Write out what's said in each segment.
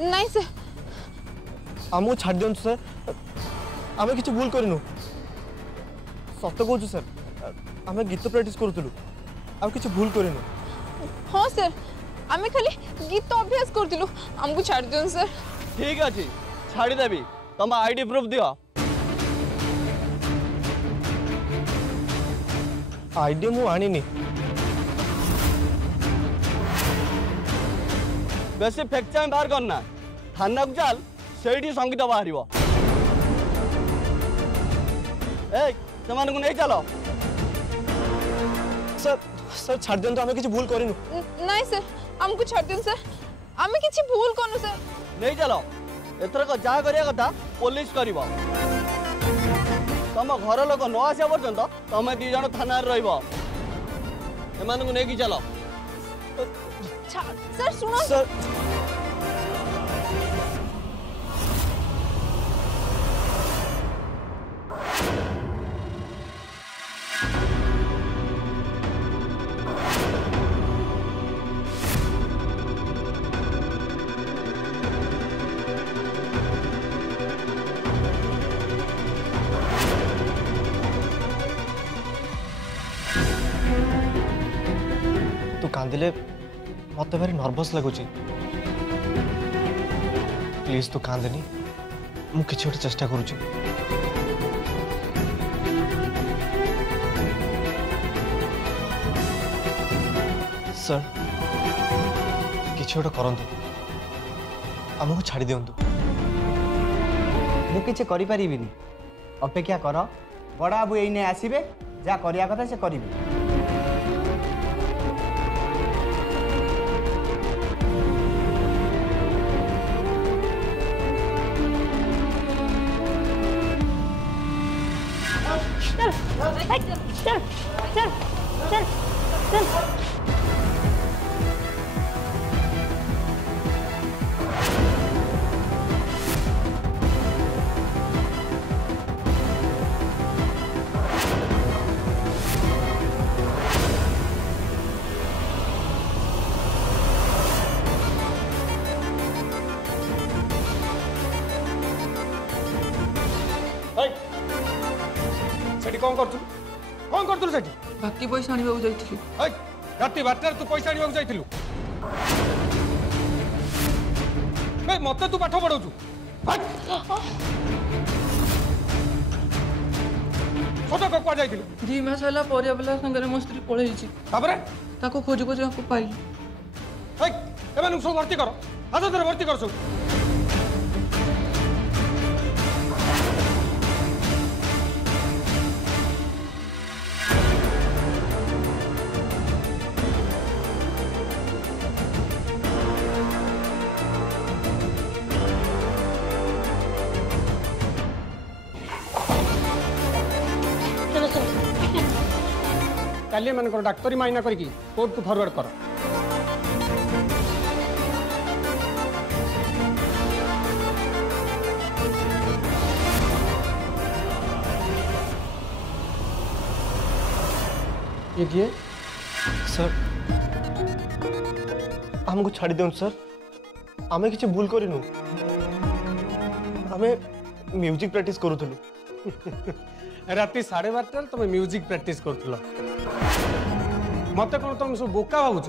नहीं सर आमको छाड़ दियंतु सर आम किसी भूल करूँ सत कहूँ सर आम गीत प्रैक्टिस करूँ आ किसी भूल करूँ हाँ सर आम खाली गीत अभ्यास करूँ आमको छाड़ दियंतु सर ठीक अच्छे छाड़देवी तुम आईडी प्रूफ दियो आईडी मु आनी बेसी फेक्चा बाहर करना थाना को चल से संगीत बाहर से नहीं चलो सर सर छाड़ दियंतु आम किसी भूल करूँ नहीं सर आमको छाड़ दियंतु सर आम किसी भूल करूँ सर नहीं चलो एथरक जहाँ करिया कथा पुलिस कर तुम घर लोक न आसा पर्यंत तुम दी जन थाना रही चलो सर सुनो सर तू कांदिले मत भारी नर्भस लगुच प्लीज तू कांदनी मु किसी गोटे चेष्टा करुची सर किसी गोटे करंतु आमको छाड़ी दियंतु मु किछि करि परिबिनी अपेक्षा कर बड़ा बाबू एने आसीबे जा करिया कथा से करिवे चल चल चल चल कौन कर सेठी बाकी पैसा आने जाइए राति 12 तू पैसा आने जाइलु मत तू पाठ पढ़ाऊ सत कुआ जा 2 मास है परिया वाला संगे मो स्त्री पलि खोज खोज पाइल सब भर्ती कर हाथ भर्ती कर सब काली मान डाक्तरी माइना करके कोर्ट को फॉरवर्ड कर ये किए सर हमको छाड़ी दियंतु सर आमे किसी भूल करूँ आमे म्यूजिक प्रैक्टिस करूँ राति 12:30 तुम म्यूजिक प्रैक्टिस कर मत कौन तुम सब बोका भावुच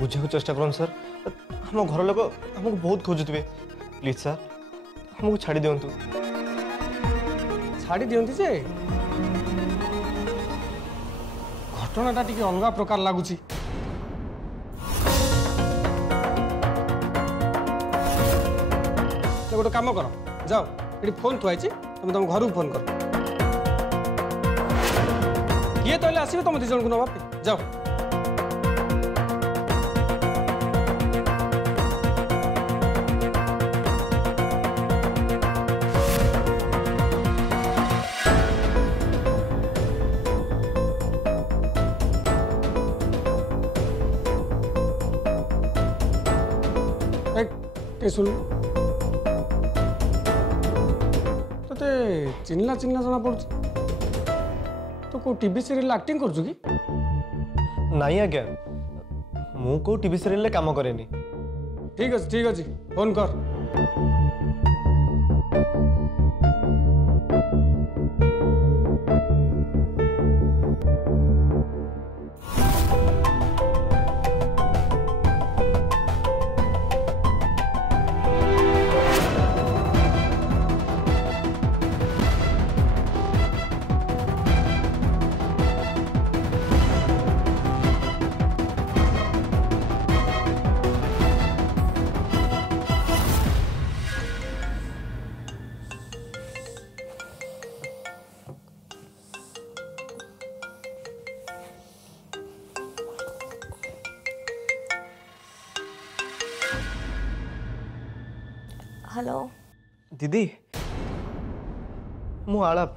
बुझे चेष्टा कर सर हम घर लोग हमको बहुत खोजुवे प्लीज सर हमको छाड़ी दियंतु छाड़ी दियंती जे घटनाटा टी अलग प्रकार लगुच गोटे काम कर जाओ ये फोन थुआई तुम तुम घर को फोन कर किए तो आसवे तुम 2 जन को नवा जाओ सुन ते चिन्हला चिन्हला जना पड़ तो को टीवी सीरियल एक्टिंग कर कि नहीं आज्ञा मु को टीवी सीरियल रे काम करेनी। ठीक अच्छे फोन कर। हेलो दीदी मु आलाप।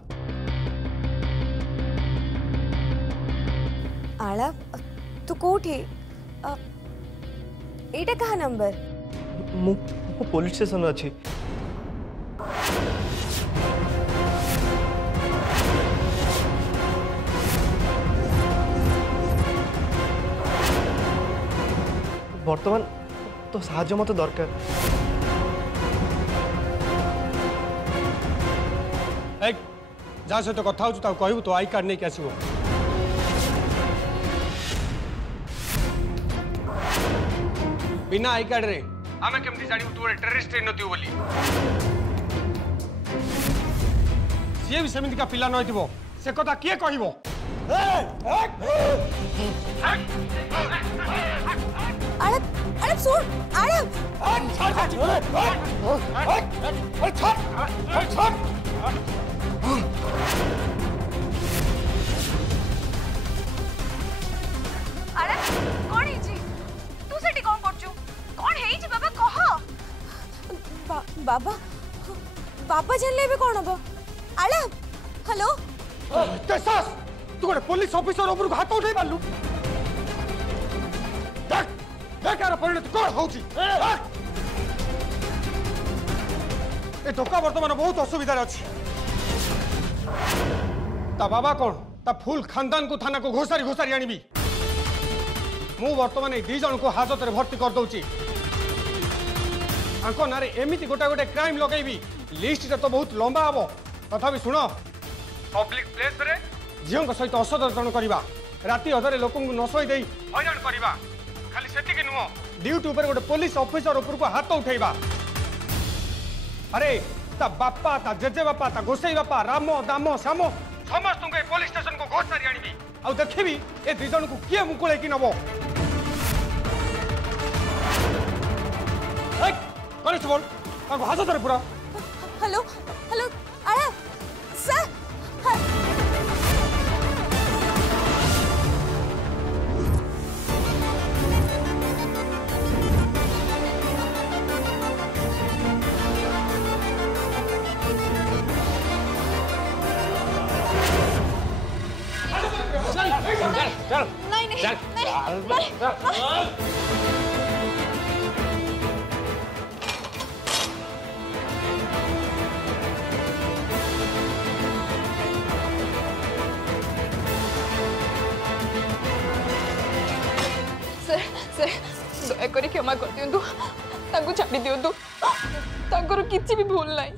आलाप तू कोठी एटा कहा नंबर मु पुलिस स्टेशन अच्छी। बर्तमान तो साहाय्य मत दरकार। जहाँ सहित कथा हो कहू तो आई कार्ड नहीं आसो। बिना आई कार्ड रे आमे केमती जानिबु तू टेररिस्ट नथि बोली। सी भी सेमिति का पिला नथिबो से कथा किए कहबो। आलाप आलाप सुन आलाप अरे कौन है जी तू सेठी कौन करछु कौन है जी बाबा कह बाबा बाबा जानले भी कौन हबो आलाप हेलो तेसास तू गोटे पुलिस ऑफिसर ऊपर को हाथ उठाई पारलु। देख देख यार परिणति कौन होची। ए धोखा वर्तमान बहुत असुविधा अच्छी। ता बाबा कौन ता फुल खानदान को थाना को घोषारी घोषारी आनिबी। मु वर्तमान ए 2 जन को हाजत रे भर्ती कर दउची। आंको नारे एमिति गोटा गोटे क्राइम लगेबी लिस्ट तो बहुत लंबा हबो। तथापि सुन पब्लिक प्लेस रे झियों को सहित असदाचरण करवा राति अधरे लोक नशई दे हैरान करवा खाली सेतिक नुह ड्यूटी ऊपर गोटे पुलिस ऑफिसर ऊपर को हाथ उठेबा। अरे ता बापा ता जेजे बापा ता गोसाई बापा राम दाम श्याम समस्त पुलिस स्टेशन को घोषारी आनिबी आ देखिबी ए 2 जन को किए मुकुले कि नबो। कॉन्स्टेबल ताको हाजत रे पूरा। हेलो हेलो आलाप सर नहीं नहीं सर सर दया करी क्षमा कर दियंतु तांको छाड़ी दियंतु तांकर किछि भी भूल नाही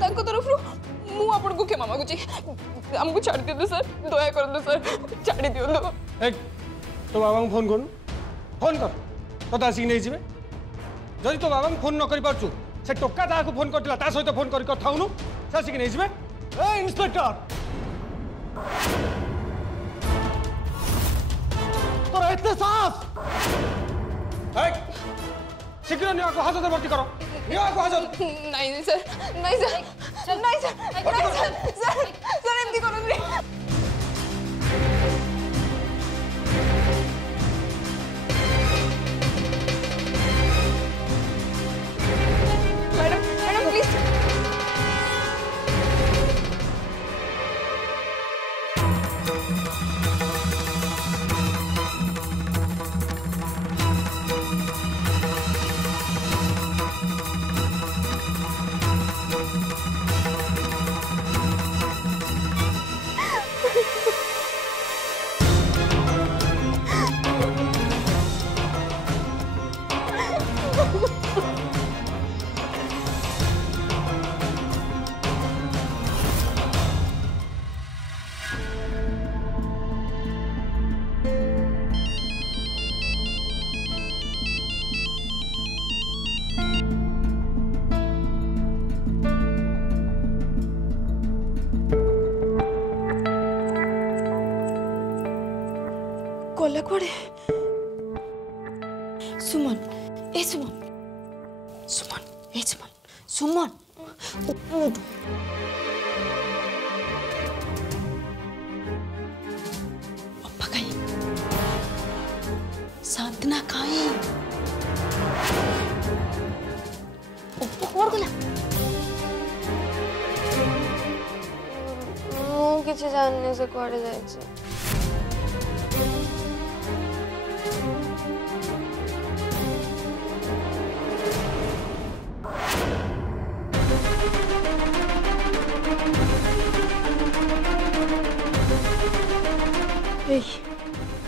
तांको तरफरु मु आपन को क्षमा मागुची हमको छाड़ दियंतु सर दया करंतु सर छाड़ी दियंतु। एक तो बाबा को फोन करू फोन कर तो आसिक नहीं जीवे जदि तो बाबा फोन न करि पारछु से टोका ता को फोन करथिला ता सहित फोन करि कथा हुनु से आसिक नहीं जीवे। ए इंस्पेक्टर तोरा इतने साहस शीघ्र निया को हाजत भर्ती करो निया को हाजत। नहीं सर नहीं सर नहीं सर नहीं सर सर सर एमती करो रे मैडम मैडम प्लीज। गला कुआडे सुमन ए सुमन सुमन ए सुमन सुमन उठ अप्पा कहीं साधना कहीं अप्पा कुआड गला किसी जानने से कुआडे जाए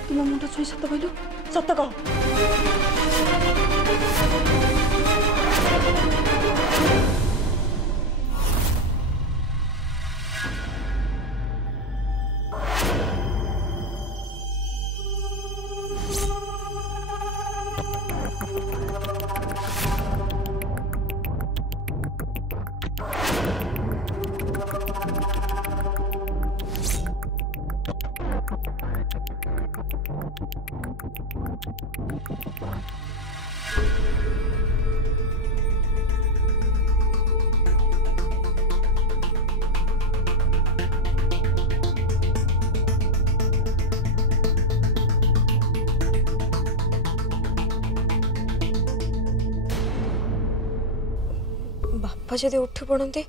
तुम मुंडा छुई सत कहलु सत कह बापा जदि उठी पड़ते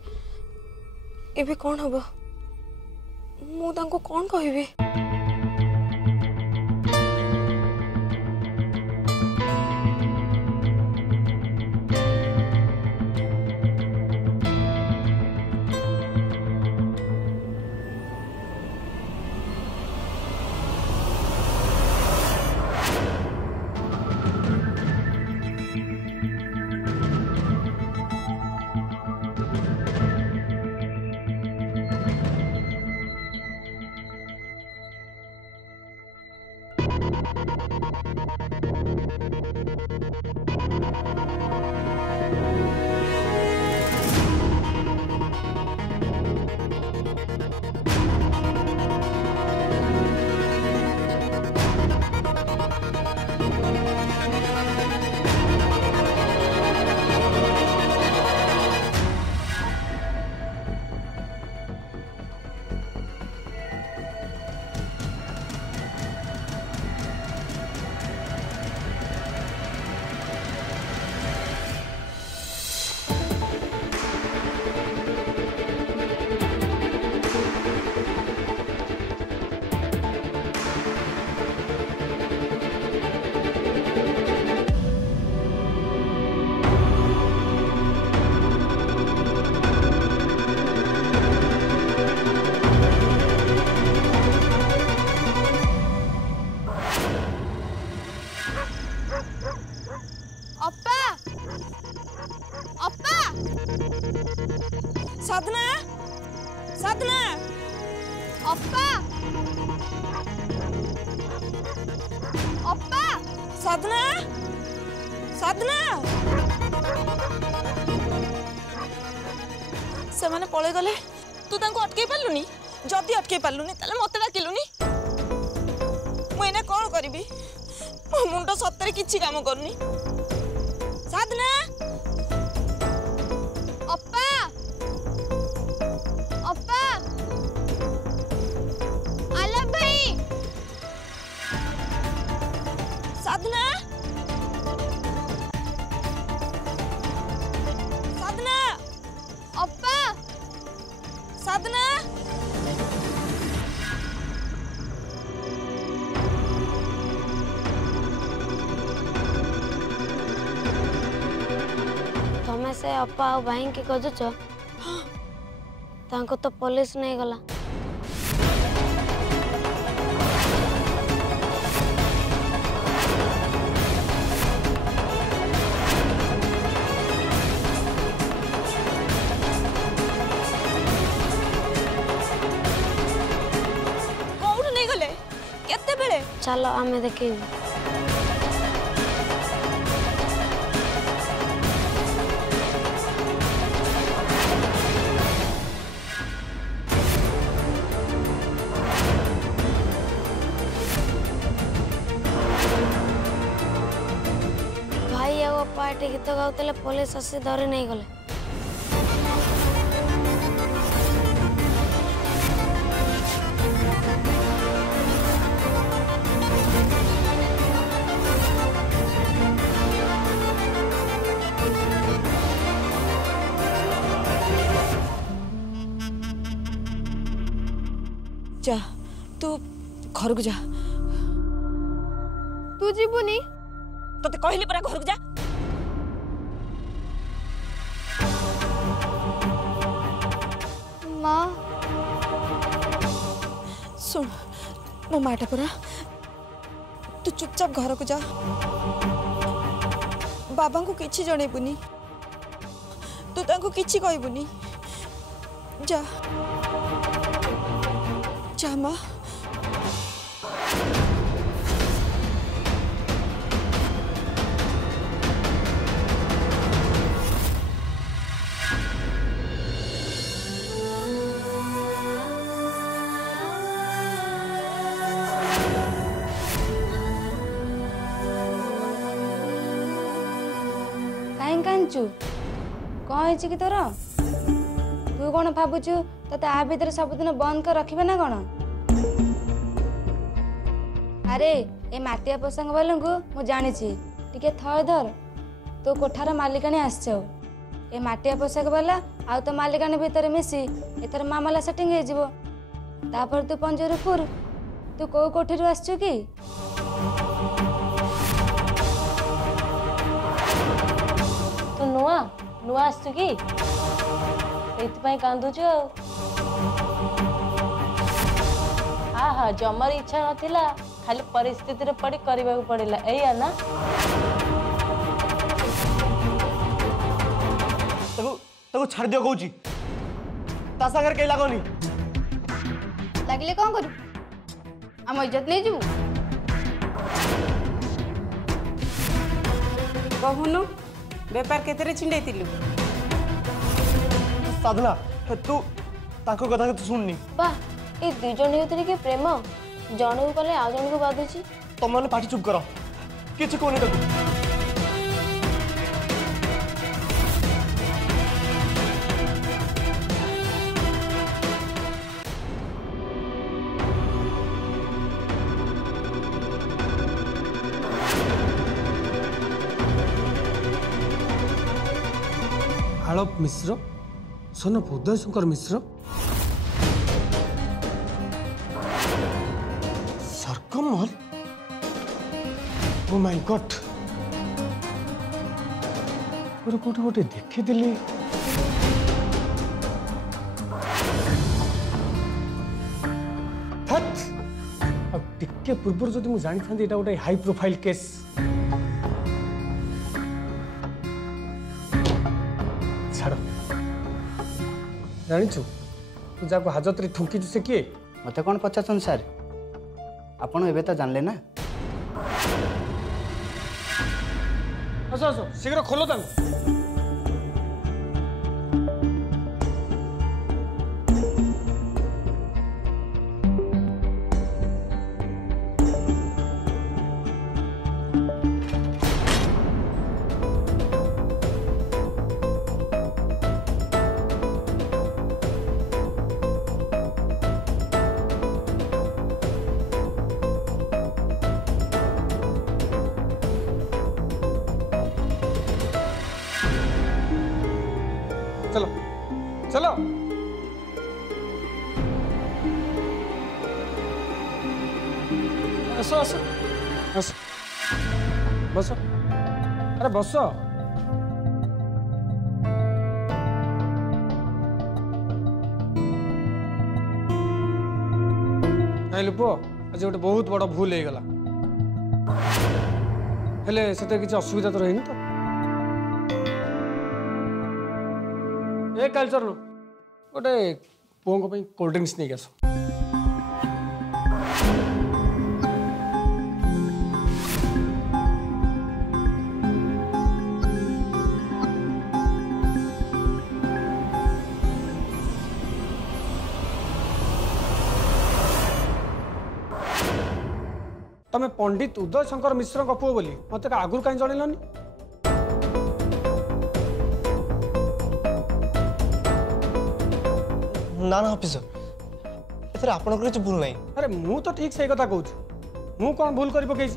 एबे कौन हम मु तांको कौन कहबी साधना साधना अप्पा अप्पा साधना साधना से माने पळे गले तू तांको अटके पालुनी जदी अटके पालुनी ताले मते डाकिलुनी मु एने कोन करबी मो मुंडो सत्तरे किछि काम करनी साधना अप्पा अप्पा आलम भाई साधना साधना अप्पा साधना तमें से अप्पा और भाई के खोजुच तांको तो पुलिस नहीं गला कौन नहीं गले केते बेले चलो आमे देखी बाबा एटे गीत गाउतले पुलिस आसी धरी नहीं गले। जा तू घर को जा। तू जीवनी तो कहली परा घर को जा। माँ सुन मो माटा परा तू चुपचाप घर को जा। बाबा को किछि जणेबुनी तू तांको किछि कहबुनी जा जा माँ। कहीं कांचु कौन है कि तोर तू कौन भावुचु ते आ भीतर सबुदिन बंद कर रखिबे ना कौन। अरे ए माटिया पोषाक वालों को मु जानी टिके थय धर तो कोठार मालिकाणी आस ए माटिया पोषाक वाला आउ तो मालिकाणी भितर मिसी एथर मामला सेटिंग हो जिवो। तापर तू पंजरपुर तू को कोठी रु आसचु कि तू नुआ नुआ आसचु कि एथपाई कांदुचु आहा जमर इच्छा नथिला खाली परिस्थिति रे पड़ी करबा पड़िला एया ना। ताको छाड़ दियो कहूची ता सागर के लागोनी लगले कौन करू आम इज्जत नहीं जीवु कहूनु बेपार केतरे छिंडेतिलु साधना तू ताको कथा तो सुननी बा ए दुई जण हेतरे के प्रेम जण को कले आ जण को बाधुची तुम मैंने पार्टी चुप करो किसी को नहीं ताको आलोक मिश्र सन Uday Shankar Mishra सरकमल oh my God कोटे गोटे देखिदेली टिके पूर्व जदि मुझे जानी था गोटे हाई प्रोफाइल केस छाड़ जानिछु तू जाको हाजत रे ठुंकीछु से किए मते कौन पचासन सर आपण एबे तो जानले ना। आसो आसो शीघ्र खोलो तांको चलो चलो आसो आसो आसो बस अरे बस लुप आज गोटे बहुत बड़ भूल हो गला हेले से किसी असुविधा तो रही तो ए कल्चर गोटे पुओं को कोल्ड ड्रिंक्स नहीं आस तमें पंडित उदय शंकर मिश्र पुओ बोली मत आगुरी कहीं जनइलनी ना ना ऑफिसर एथरे आपनकर किछ भूल नहीं। अरे मु तो ठीक से कथा कहूँ मु कौन भूल कर पकई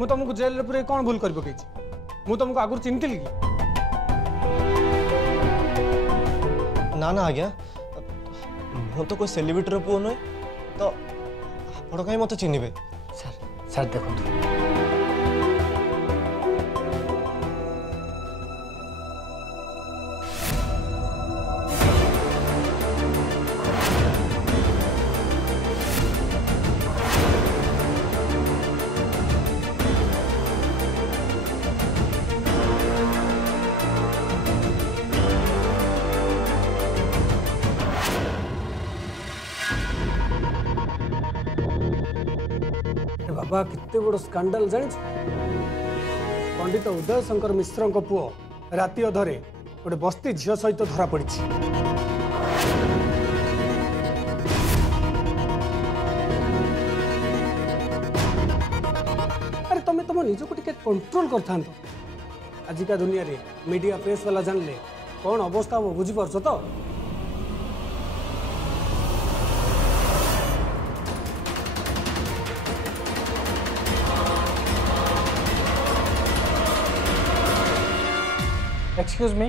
मु तुमको जेल पूरे कौन भूल कर पकई मु तुमको आगुर चिन्हती कि ना ना आज्ञा मु तो कोई सेलिब्रिटी पुओ नुहे तो आपण कहीं मत चिन्हे। सर सर देखो बाबा कितने बड़ स्कांडल जान पंडित उदय शंकर मिश्र पुओ राति अधरे गोटे बस्ती झील सहित धरा पड़ी। अरे तुम तुम निजक टे कंट्रोल कर आजिका दुनिया रे मीडिया प्रेस वाला जानले कौन अवस्था हम बुझीपार तो। Excuse me.